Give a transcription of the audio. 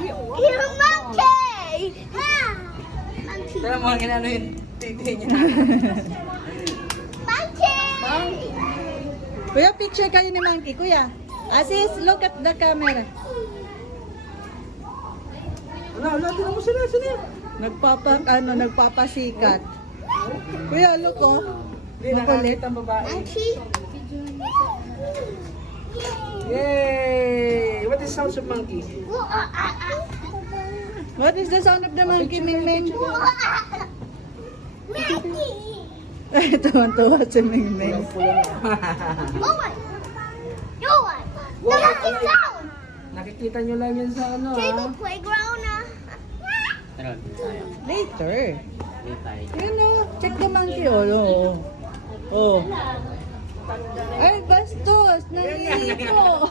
You're a monkey! Monkey. Tara mo, ginano yung titi niya. Monkey! Kuya, picture kayo ni Monkey. Kuya, Asis, look at the camera. Wala, tingnan mo sila. Nagpapasikat. Kuya, look oh. Hindi, Makulit. nakakita ang babae. Monkey? Yay! What is sounds of monkey? What is the sound of the monkey, Ming Ming? Monkey! Tuwan-tuwa si Ming Ming. The monkey sound! Nakikita nyo lang yan sa ano Table playground Later. Yun oh, check the monkey oh. Oh. Ay, bastos! Nangilipo!